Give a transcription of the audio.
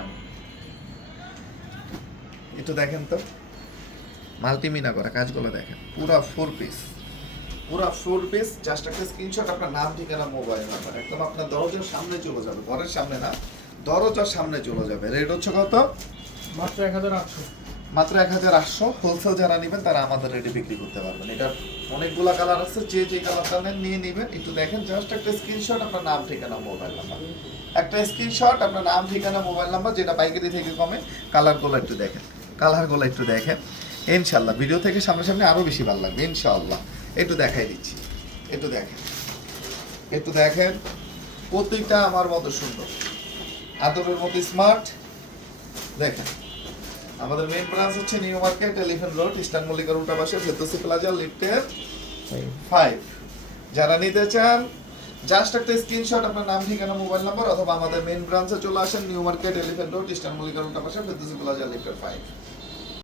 আমি একটু দেখেন তো, মাল্টিমিনা করা কাজগুলো দেখেন, পুরো ফোর পিস পুরো ফোর পিস জাস্ট একটা স্ক্রিনশট আপনার নাম, ঠিকানা মোবাইল নাম্বার একদম আপনার দরজার সামনে চলে যাবে, ঘরের সামনে না, দরজার সামনে চলে যাবে। রেট হচ্ছে কত? মাত্র এক হাজার আটশো। মাত্র এক হাজার আটশো হোলসেল যারা নেবেন তারা আমাদের রেটে বিক্রি করতে পারবেন। এটার অনেকগুলো কালার আছে, যে যে কালারটা নেন, নিয়ে নেবেন। একটু দেখেন জাস্ট একটা স্ক্রিনশট আপনার নাম, ঠিকানা মোবাইল নাম্বার একটা স্ক্রিনশট আপনার নাম, ঠিকানা মোবাইল নাম্বার যেটা পাইকারি থেকে কমে কালারগুলো একটু দেখেন। কালারগুলো একটু দেখেন। ইনশাল্লাহ ভিডিও থেকে সামনাসামনি আরও বেশি ভালো লাগবে, ইনশাআল্লাহ। একটু দেখাই দিচ্ছি। একটু দেখেন। একটু দেখেন প্রত্যেকটা আমার মতো সুন্দর। আদরের মতো স্মার্ট দেখেন। আমাদের মেইন ব্রাঞ্চ হচ্ছে new market elephant road eastern মল্লিকার উল্টা পাশে ফেরদৌসি প্লাজা লিফটের ফাইভ যারা নিতে চান জাস্ট একটা স্ক্রিনশট আপনার নাম, ঠিকানা মোবাইল নাম্বার অথবা আমাদের মেইন ব্রাঞ্চে চলে আসেন new market elephant road eastern মল্লিকার উল্টা পাশে ফেরদৌসি প্লাজা লিফটের ফাইভ